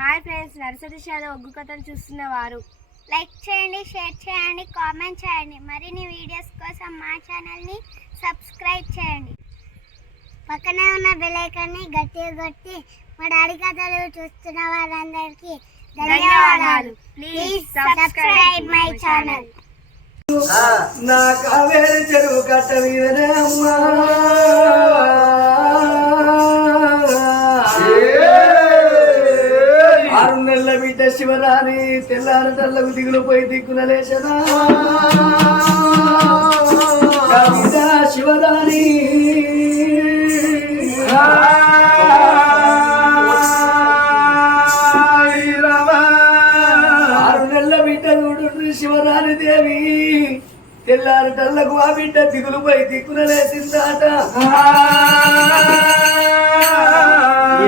Hi friends, nursery shallow ఒగ్గు కథలు చూస్తున్నవారు like చేయండి, share చేయండి, కామెంట్ చేయండి. మరిన్ని వీడియోస్ కోసం మా ఛానల్ని సబ్స్క్రైబ్ చేయండి. పక్కనే ఉన్న బెల్ ఐకాన్ని గట్టిగా కొట్టి మా డాడీ కథలు చూస్తున్న వారందరికీ ధన్యవాదాలు. Please subscribe my channel. నా కావేరి చెరువు కట్ట మీదనే అమ్మా 6 నెలల బిడ్డ శివరాణి తెల్లారి తల్లకు దిగులు పోయి దిక్కున లేచనా శివరాణి 6 నెలల బిడ్డ చూడు శివరాణి దేవి తెల్లారి తల్లకు ఆ బిడ్డ దిగులు పోయి దిక్కున లేచిందాట.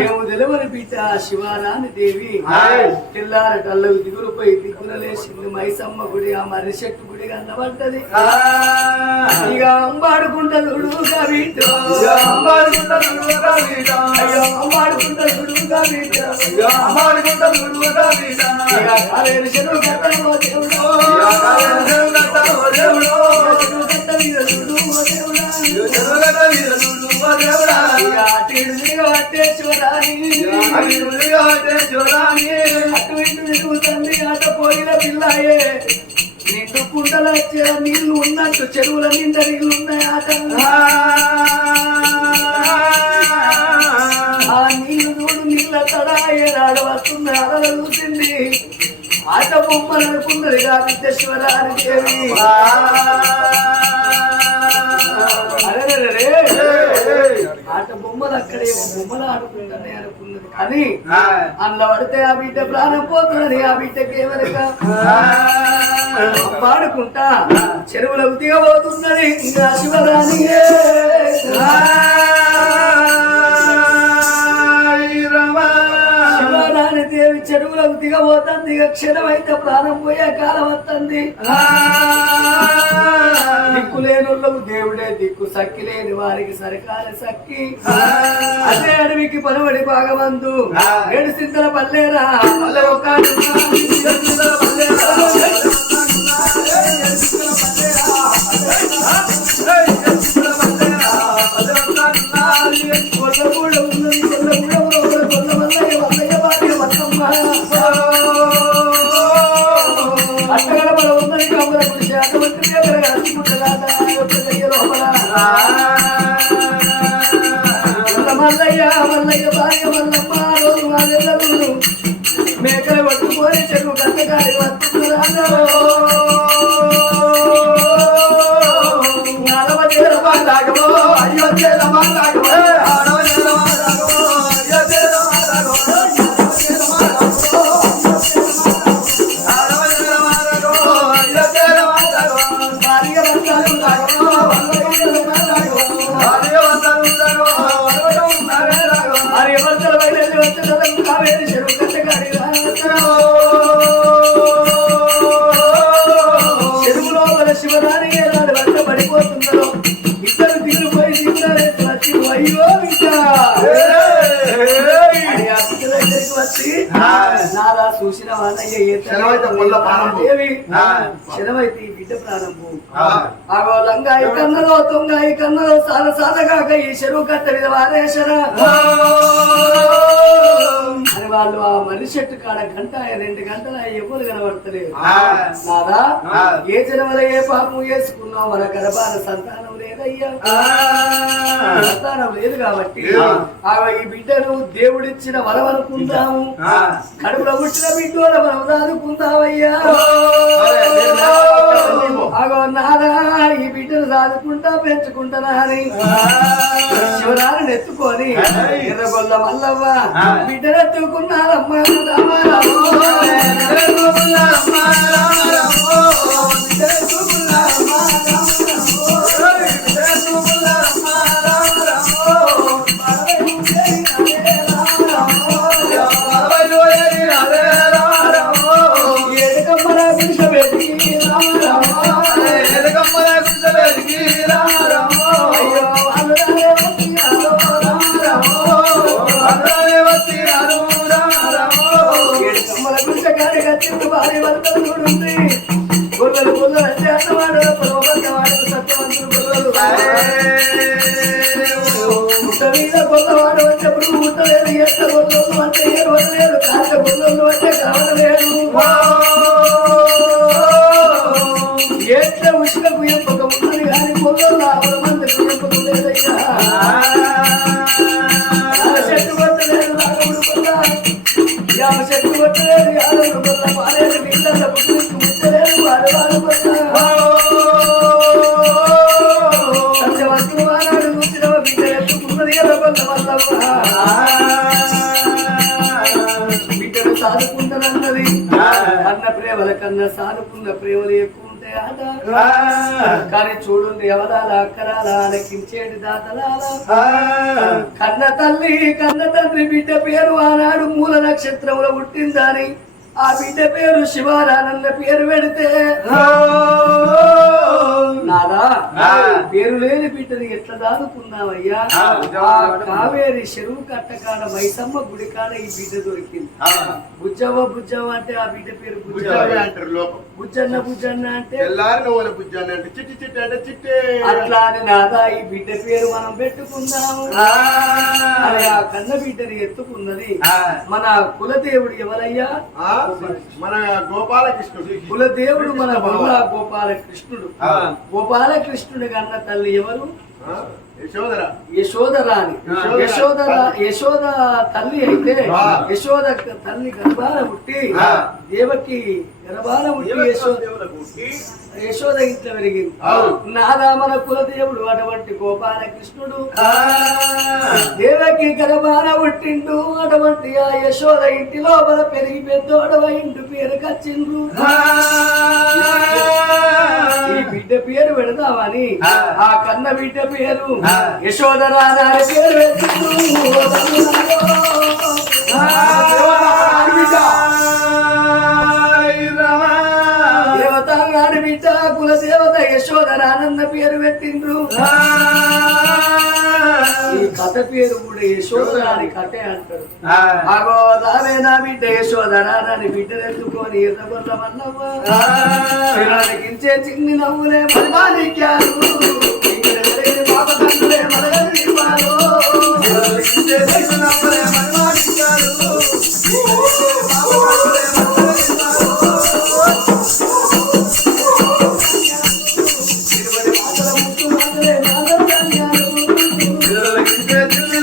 ఏమో తెలవని బిడ్డ శివరాణి దేవి తెల్లారి తల్లకు దిగులు పోయి దిక్కున లేచింది. మైసమ్మ గుడి ఆ మర్రి చెట్టు గుడి కన్నబడ్డది. ఇక అంబాడుకుంట దుడుగా బిడ్డ అంబాడుకుంట దుడుగా బిడ్డ అంబాడుకుంట దుడుగా బిడ్డ అంబాడుకుంట దుడుగా బిడ్డ కావేరి చెరువు కట్టలో దేవుడు అటు పోయిన పిల్లాయే నిండు కుండల నీళ్లు ఉన్నట్టు చెరువుల నిండా నీళ్లు ఉన్నాయి ఆట. ఆ నీళ్లు చూడు నీళ్ళ తడాయే నాడు వస్తుంది అలలు చూసింది. ఆట బొమ్మలు అనుకున్నది కావిశ్వరాని దేవి. ఆట బొమ్మలు అక్కడేమో బొమ్మలు ఆడుకుంటానే అనుకున్నది కానీ అందులో పడితే ఆ బిడ్డ ప్రాణం పోతుందని ఆ బిడ్డకి ఏమనక పాడుకుంటా చెరువులకు దిగబోతున్నది ఇంకా శివరాణి. శివరాణి దేవి చెరువులకు దిగబోతుంది. ఇక క్షణమైతే ప్రాణం పోయే కాలం వస్తుంది. దిక్కులేనులకు దేవుడే దిక్కు, సక్కి లేని వారికి సరికాల సక్కి. అదే అడవికి పనబడి భాగమందు 7 సింతల పల్లెరా పల్లె ఒక మల్లయ్య మల్లయ్య భార్య మల్లమ్మ రోజు వాళ్ళెల్లరూ మేకలు పట్టుకొని చెరువు కట్టగాలి వస్తున్నారు. అయ్యో చెరువులో మన శివరాణి ఏనాడు వంట పడిపోతున్నారు. ఇద్దరు దిగులు పోయి దిగుతారే వచ్చి అయ్యో దగ్గరికి వచ్చి నాలా చూసిన వాళ్ళయ్య శనమైతే బిడ్డ ప్రాణం ఆగో లంగాయి కన్నలో తొంగాయి కన్నలో సాల సాలగాక ఈ చెరువు కట్ట మీద వారేశరా అని వాళ్ళు ఆ మర్రి చెట్టు కాడ గంట 2 గంటల ఎవరు కనబడతలేదు. నాదా ఏ జనవల ఏ పాపం వేసుకున్నావు మన గర్భాన సంతానం లేదయ్యా. సంతానం లేదు కాబట్టి ఈ బిడ్డను దేవుడిచ్చిన వరం అనుకుందాము. కడుపులో పుట్టిన బిడ్డల మనం దాదుకుందామయ్యా. అగో నాదా ఈ బిడ్డను దాదుకుంటా పెంచుకుంటానా అని శివరాన్ని ఎత్తుకొని ఎర్రగొల్ల మల్లవ్వ బిడ్డనెత్తుకున్నారమ్మా. కమ్మల గుంచగానే కచ్చింది భార్య వరదలు కూడా ఉంది గొర్రెలు గొర్రెలు అంటే అన్నవాడు పరమబద్ధవాడు సత్యవంతులు గొర్రెలు ముట్ట మీద గొల్లవాడు వచ్చేప్పుడు ముట్టలేదు ఎట్ట గొర్రెలు అంటే ఏడు వదలేదు కాక గొర్రెలు అంటే కావడలేదు ఎట్ల ఉసుకకు ఎంపక ఉన్నది కానీ గొర్రెలు ఆవుల మందికి ఎంపక లేదయ్యా చెట్టు కొట్టలేదు రాగముడు కొల్ల యామ చెట్టు కొట్టలేదు యాదవుడు కొల్ల పాలేదు నీళ్ళ పుట్టుకు ముట్టలేదు వాడవాడు కొల్ల సత్యవంతుడు వానాడు కూర్చిన బిడ్డ ఎత్తుకున్నది ఎలా కొల్ల వల్ల బిడ్డను సాదుకుంటానన్నది అన్న ప్రేమల కన్నా సాదుకున్న ప్రేమలు ఎక్కువ ఉంటాయట కానీ చూడండి ఎవరాల అక్కరాల ఆలకించేటి దాతలాల కన్న తల్లి కన్న తండ్రి బిడ్డ పేరు ఆనాడు మూల నక్షత్రంలో పుట్టిందని ఆ బిడ్డ పేరు శివారానన్న పేరు పెడితే నాదా పేరు లేని బిడ్డని ఎట్లా దాదుకున్నావయ్యా కావేరి చెరువు కట్టకాడ మైసమ్మ గుడి కాడ ఈ బిడ్డ దొరికింది బుజ్జవ్వ బుజ్జవ్వ అంటే ఆ బిడ్డ పేరు బుజ్జవ్వ అంటారు లోకం బుజ్జన్న బుజ్జన్న అంటే చిట్టి చిట్టి అంటే చిట్టే అట్లా అని నాదా ఈ బిడ్డ పేరు మనం పెట్టుకుందాము అని ఆ కన్న బిడ్డని ఎత్తుకున్నది మన కులదేవుడు ఎవరయ్యా మన గోపాలకృష్ణుడు కులదేవుడు మన గోపాలకృష్ణుడు గోపాలకృష్ణుడి కన్న తల్లి ఎవరు యశోదరాని యశోద తల్లి అయితే యశోద తల్లి గర్భాన పుట్టి దేవకి గర్భాన పుట్టి యశోద ఇంట్లో పెరిగింది నాదా మన కులదేవుడు అటువంటి గోపాలకృష్ణుడు దేవకి గర్భాన పుట్టిండు అటువంటి ఆ యశోద ఇంటి లోపల పెరిగి పెద్దోడవ ఇంటి పేరు కచ్చిండ్రు ఈ బిడ్డ పేరు పెడదామని ఆ కన్న బిడ్డ పేరు యశోదరాని పేరు దేవత నాడు బిడ్డ కులదేవత యశోదరానన్న పేరు పెట్టిండ్రు ఈ కథ పేరు కూడా యశోదరాని కథే అంటారు అగోదావే నా బిడ్డ యశోదరాని బిడ్డను ఎత్తుకొని ఎర్రగొల్ల మల్లవ్వకించే చిన్ని నవ్వులే పరిమాణిక్యాలు పాప తండ్రులే మరగలి నవ్వులే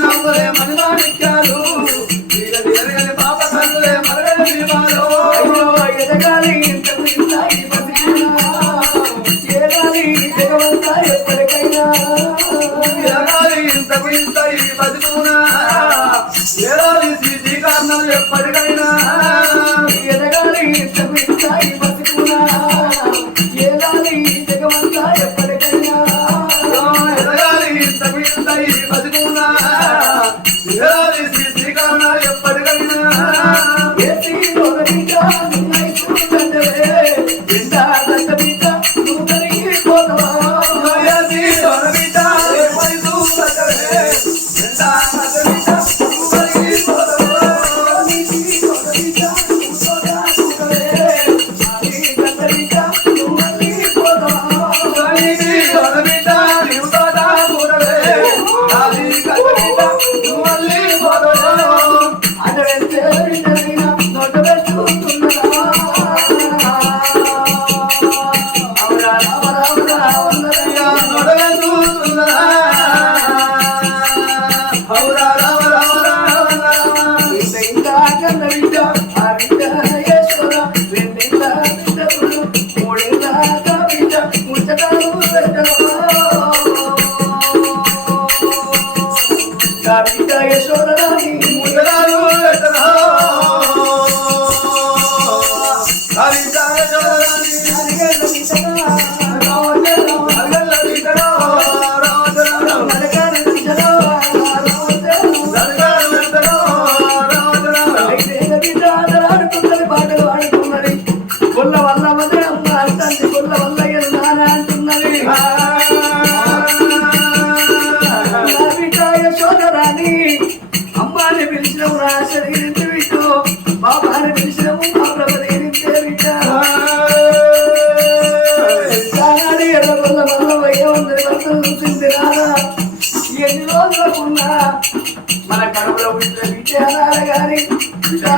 పరిమాణిక్యాలు ఎప్పటికైనా ఎదగాలి బతుకునా ఏదాలి జగమంతా ఎప్పటికైనా ఎదగాలి బతుకునా ఏదాలి శ్రీకారణ ఎప్పటికైనా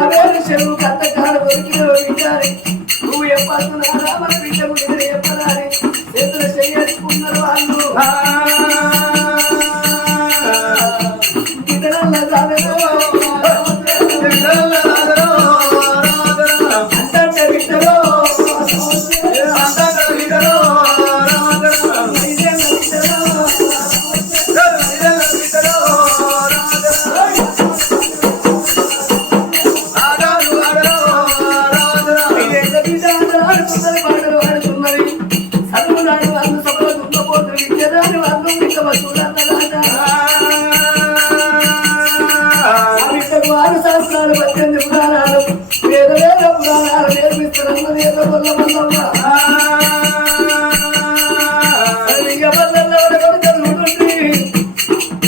కావేరి చెరువు కట్టకాడ దొరికిన విచారి నువ్వు చెప్పాల్సిన మన బిడ్డకు నేను చెప్పనాలి చేతులు చేసుకున్నారు వాళ్ళు బిడ్డల సాధన శాస్త్రాలు 18 పురాణాలు వేద పురాణాలు నేర్పిస్తున్నది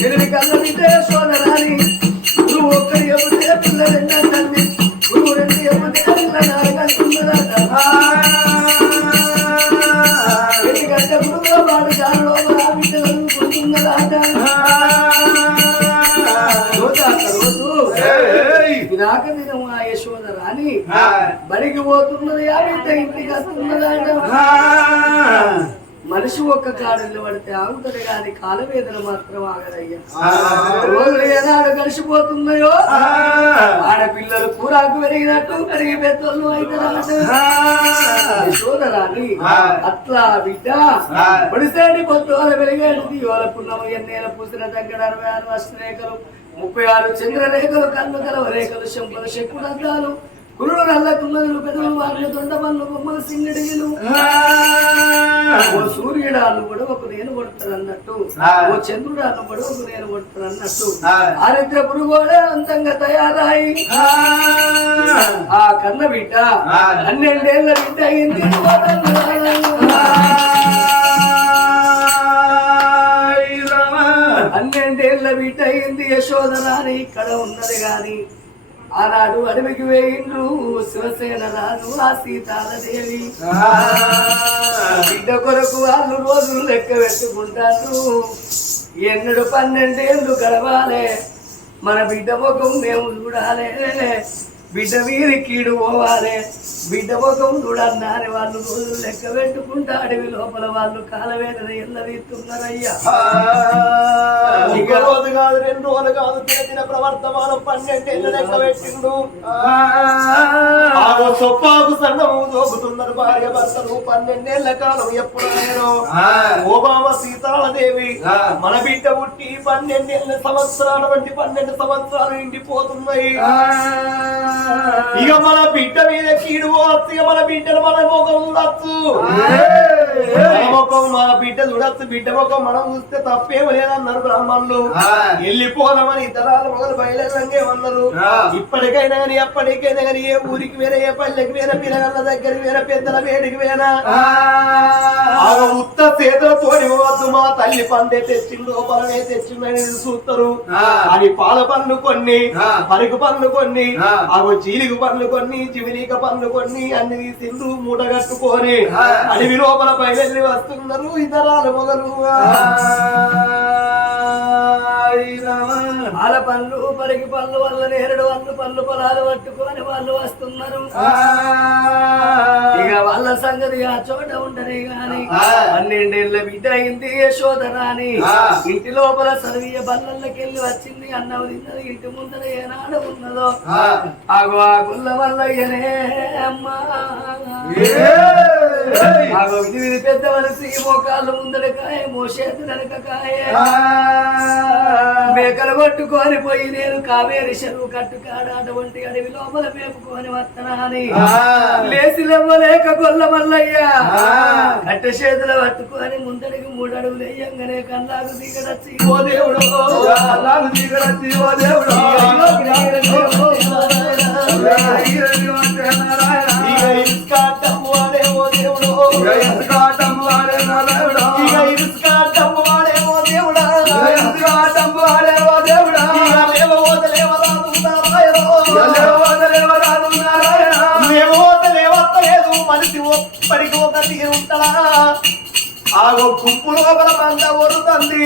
ఎనిమిది కళ్ళ బిడ్డే సోదరాని నువ్వు ఒక్కరి ఎప్పుడే పిల్ల రెండండి నువ్వు రెండు ఎప్పుడే పిల్ల నాలుగంటున్నదట ఎందుకంటే గురువులో వాడు దాని లోపల బిడ్డలను పొందుతున్నదట వినాక దినము ఆ యశోద రాని బడికి పోతున్నది ఆ బిడ్డ ఇంటికి వస్తున్నదట మనిషి ఒక్క కాడల్లో పడితే ఆగుతుంది కానీ కాలవేదన మాత్రం ఆగదయ్యా రోజులు ఏనాడు కలిసిపోతున్నాయో ఆడపిల్లలు కూరాకు పెరిగినట్టు పెరిగి పెద్దోళ్ళు అయితే యశోదరాని అట్లా బిడ్డ పొడిసేటి పొద్దుల పెరిగేది దీవాల పున్నము ఎన్నేల పూసిన దగ్గర 66 అష్టరేఖలు 36 చంద్రరేఖలు కన్ను కలవ రేఖలు శంపుల శక్కుడంతాలు కురుడు నల్లకున్నదులు పెదవులు వాటిని దొండ పనులు బొమ్మలు సింగడిలు ఓ సూర్యుడాలు గొడవకు నేను కొడతాను అన్నట్టు ఓ చంద్రుడాలు గొడవకు నేను కొడతాను అన్నట్టు ఆరిద్ర పురుగోడే అంతంగా తయారాయి ఆ కన్న బిడ్డ 12 ఏళ్ల బిడ్డ అయింది 12 ఏళ్ల బిడ్డ అయింది యశోదరాని ఇక్కడ ఉన్నది గాని ఆనాడు అడవికి వేయిండ్రు శివసేన రాజు ఆ సీతాలదేవి బిడ్డ కొరకు వాళ్ళు రోజులు లెక్క పెట్టుకుంటారు ఎన్నడు 12 ఏళ్ళు గడవాలే మన బిడ్డ ముఖం మేము చూడాలే బిడ్డ వీరి కీడు పోవాలే బిడ్డ ముఖం చూడన్నారని వాళ్ళు రోజులు లెక్క పెట్టుకుంటా అడవి లోపల వాళ్ళు కాలవేదన ఎల్లరీస్తున్నారయ్యా రోజు కాదు 2 రోజులు కాదు దిన ప్రవర్తమానం 12 ఏళ్ళు లెక్క పెట్టిండు సొప్పాకు సన్నము దోగుతున్నారు భార్య భర్తలు 12 ఏళ్ల కాలం ఎప్పుడు ఓబామ సీతాలదేవి మన బిడ్డ పుట్టి 12 సంవత్సరాల వంటి 12 సంవత్సరాలు ఇంటిపోతున్నాయి ఇక మన బిడ్డ మీద కీడు పోవచ్చు ఇక మన బిడ్డను మన ముఖం చూడచ్చు ముఖం మన బిడ్డ చూడచ్చు బిడ్డ ముఖం మనం చూస్తే తప్పేమో లేదన్నారు బ్రాహ్మణులు వెళ్ళిపోదామని ఇతరాలు మొదలు బయలుదేరంగేమన్నారు ఇప్పటికైనా కానీ ఎప్పటికైనా కానీ ఏ ఊరికి వేరే ఏ పల్లెకి వేరే పిల్లగల దగ్గర వేరే పెద్దల వేడికి వేనా ఉత్త చేతులతోని పోవద్దు మా తల్లి పండే తెచ్చిండు పలనే తెచ్చిందని చూస్తారు అని పాల పనులు కొన్ని పరుగు పనులు కొన్ని జీలిగు పనులు కొన్ని జివిలీక పనులు కొన్ని అన్ని తీసిండ్రు మూట కట్టుకొని అడవి లోపల బయలుదేరి వస్తున్నారు ఇతరాలు మొగలు పాల పనులు పరికి పనులు వల్ల 2 పనులు పొలాలు పట్టుకొని వాళ్ళు వస్తున్నారు ఇక వాళ్ళ సంగతి ఆ చోట ఉండనే గాని 12 ఏళ్ల బిడ్డ అయింది యశోదరాని ఇంటి లోపల సర్వీయ బల్లకెళ్ళి వచ్చింది అన్నం తిన్నది ఇంటి ముందర ఏనాడు ఉన్నదో ఆగో ఆ గుల్ల వల్లయ్యనే అమ్మా ఆగో ఇది పెద్ద వలసి మోకాళ్ళు ముందరకాయ మోసేది వెనకకాయ మేకలు కొట్టుకొని పోయి నేను కావేరి చెరువు కట్టుకాడ అటువంటి అడవి లోపల మేపుకొని వస్తానా అని లేచి లేక గొల్ల మల్లయ్యా కట్ట చేతులు పట్టుకొని ముందడికి 3 అడుగులు వేయంగానే కళ్ళాకు దిగడచ్చి ఓ దేవుడు కళ్ళాకు దిగడచ్చి ఓ దేవుడు మనిషి ఒప్పటికి ఒక తీరు ఉంటాడా ఆగో గుంపు లోపల మంద ఒరుతుంది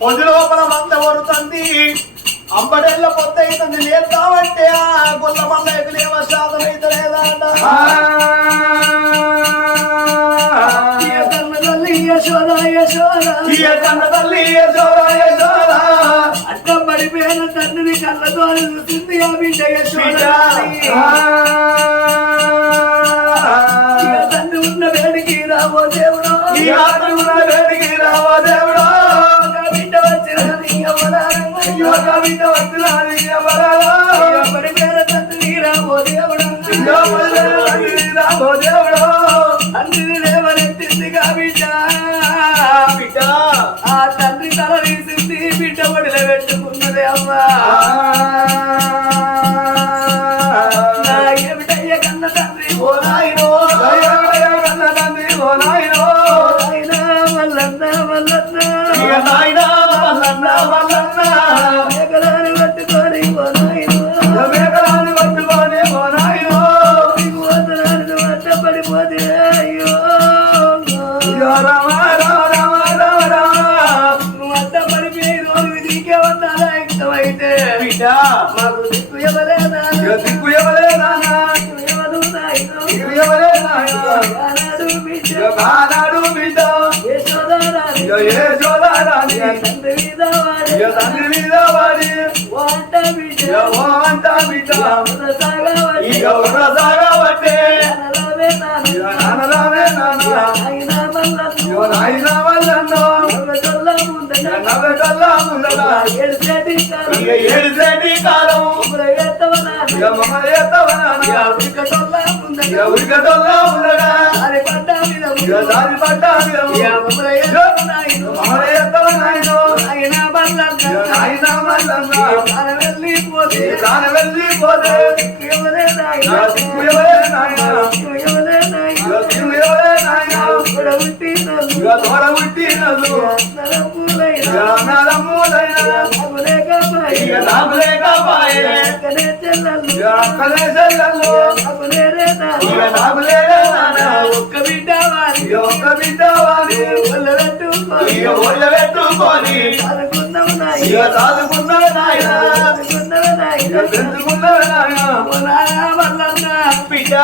పొది లోపల మంద ఒరుతుంది అంబడెల్ల పొద్దు అవుతుంది లేద్దామంటే ఆ గొల్ల మల్ల ఎగులేవ శాతం అయితే లేదా కన్న తల్లి అడ్డం పడిపోయిన తండ్రిని కళ్ళతో చూసింది ఆ బిడ్డ తండ్రి ఉన్న వేడికి రావో దేవుడు బిడ్డ వచ్చినది బిడ్డ వచ్చినది పడిపోయిన తండ్రి రావో దేవుడు తండ్రిని లేవనెత్తిందిగా బిడ్డ ఆ తండ్రి తల తీసింది బిడ్డ ఒడిలో పెట్టుకున్నది అమ్మా ఏమిటయ్య కన్న తండ్రి ఓ నాయనో కన్న తండ్రి ఓ నాయనో మల్లన్న మేకలాన్ని పట్టుకొని ఓ నాయనో నీకు వందనాలు పట్టబడిపోతే అయ్యో నువ్వు అడ్డం పడిపోయి రోజు నీకే వందాలా ఇష్టమైతే బిడ్డ మాకు దిక్కు ఎవరేనా ఏడు కాలం ఉరికటోల్లా ఉండగా దారి పడ్డా వెళ్ళిపోతే ఒక్క బిడ్డ పెట్టుకొని బిడ్డ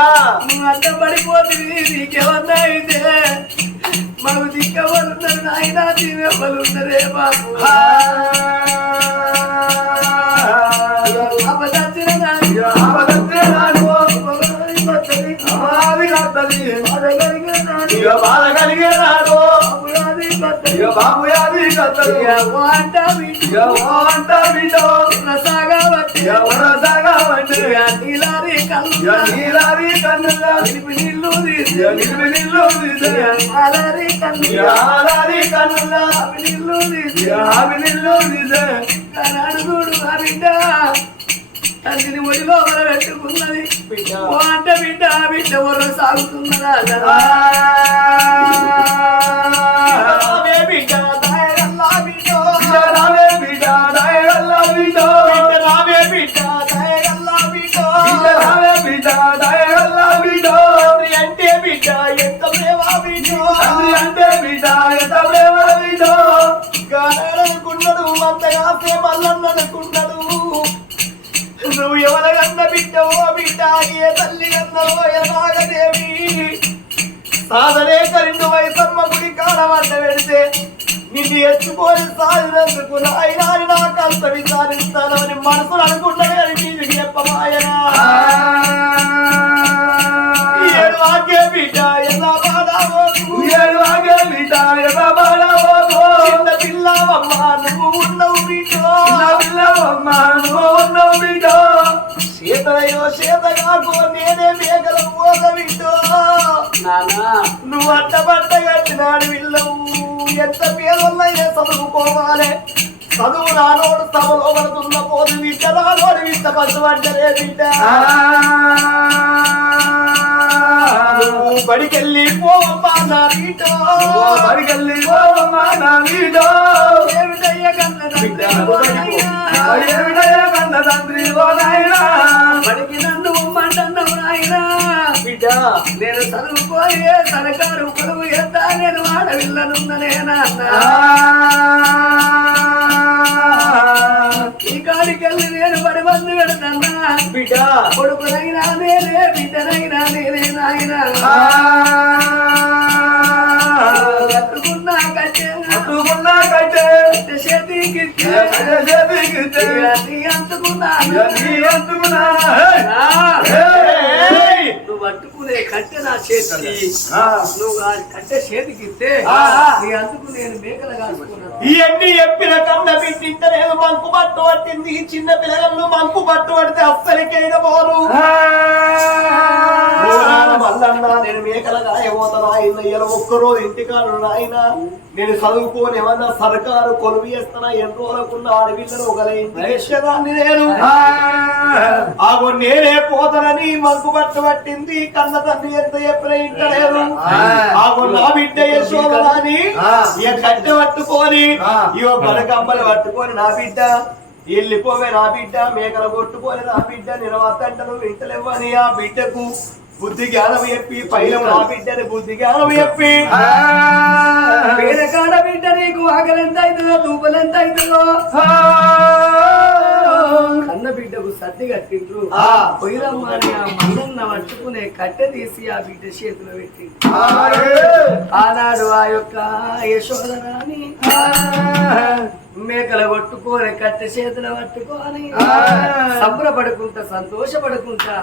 అడ్డం పడిపోతుంది నీకెవన్నా అయితే మాకు దిక్కవలున్నారు నాయన దీవెవలున్నరే బాబు బాధ కలిగే నాడు బాబు యాది నీలారి కన్నులా నిల్లు అడుగుడు ఆ బిడ్డ తల్లిని ఒడిలో పెట్టుకున్నది అంట బిడ్డ బిడ్డ ఒర్ర సాగుతున్నదా అంటే బిడ్డ ఎంత ప్రేమా అంటే బిడ్డ ఎంత ప్రేమ అనుకున్నాడు అంతగా ప్రేమల్లని అనుకున్నాడు నువ్వు ఎవరన్నా బిడ్డవో బిడ్డ ఏ తల్లి అన్నవో నాగదేవి సాధనే కరిండు వయసమ్మ గుడి కాలమంట పెడితే నిన్ను ఎత్తుకొని సాధినందుకు నాయనా నాకు అంత విచారిస్తానని మనసులు అనుకుంటానే అని నీకు చెప్పమాయనా ఏడు వాగే బిడ్డ ఎలా బాడావో చిన్న పిల్లవమ్మ నువ్వు ఉన్నావు బిడ్డ సీతయో సీతగాకో నేనే మేకల పోత బిడ్డో నువ్వు అట్టబట్ట కట్టినాడు విల్లవు ఎంత పేదొల్లైనా చదువుకోవాలి చదువు రానోడు సభలో పడుతున్న పోదు విద్య రానోడు విద్య పశువంటరే బిడ్డ బడికెళ్ళి పోవమ్మా నా వీటో ఏమిటయ్య కన్న తండ్రి ఓ నాయనా బడికి నన్ను ఉమ్మంటున్నావు నాయనా బిడ్డ నేను చదువుకోయే సరకారు కొలువు ఎంత నేను ఆడవిల్లనున్ననేనా ఈ కాడికెళ్ళి నేను పడి మందు పెడతన్నా బిడ్డ కొడుకునైనా నేనే బిడ్డనైనా నేనే నాయన కట్టుకున్నా కట్టే చేతికి అంటుకున్నా నువ్వు పట్టుకునే కట్టె నా చేతికి నువ్వు ఆ కట్టె చేతికి ఇస్తే నీ అందుకు నేను మేకలు కాసుకున్నాను ఇవన్నీ చెప్పిన కన్న బిడ్డింటలేదు మంకు పట్టు పట్టింది ఈ చిన్న పిల్లలు మంకు పట్టు పడితే అస్సలికైనా పోరు మల్లన్నా నేను మేకలుగా ఏమవుతాను ఆయన ఇలా ఒక్కరోజు ఇంటికాడు నాయన నేను చదువుకోని ఏమన్నా సర్కారు కొలువు చేస్తున్నా ఎన్ని రోజులకున్న ఆడపిల్లను ఒక ఇంటికి నేను ఆగో నేనే పోతానని మంకు పట్టు పట్టింది కన్న తండ్రి ఎంత చెప్పిన ఇంటలేదు ఆగో నా బిడ్డ యశోదని ఇక కట్టె పట్టుకొని ఇగో గడకంబలు పట్టుకొని నా బిడ్డ వెళ్ళిపోవే నా బిడ్డ మేకలు కొట్టుకొని నా బిడ్డ నిలవద్దంట నువ్వు వింటలేవని ఆ బిడ్డకు బుద్ధి జ్ఞానం చెప్పి పైన నా బిడ్డని బుద్ధి జ్ఞానం చెప్పి కాడ బిడ్డ నీకు ఆకలెంత అవుతుందో దూపలెంత అవుతుందో కన్న బిడ్డకు సర్ది కట్టిండ్రు పొయ్యిరమ్మని ఆ మన్నన్న పట్టుకునే కట్టె తీసి ఆ బిడ్డ చేతిలో పెట్టి ఆనాడు ఆ యొక్క యశోదరాని మేకల కొట్టుకొని కట్టె చేతులు పట్టుకొని సంబరపడుకుంటా సంతోషపడుకుంటా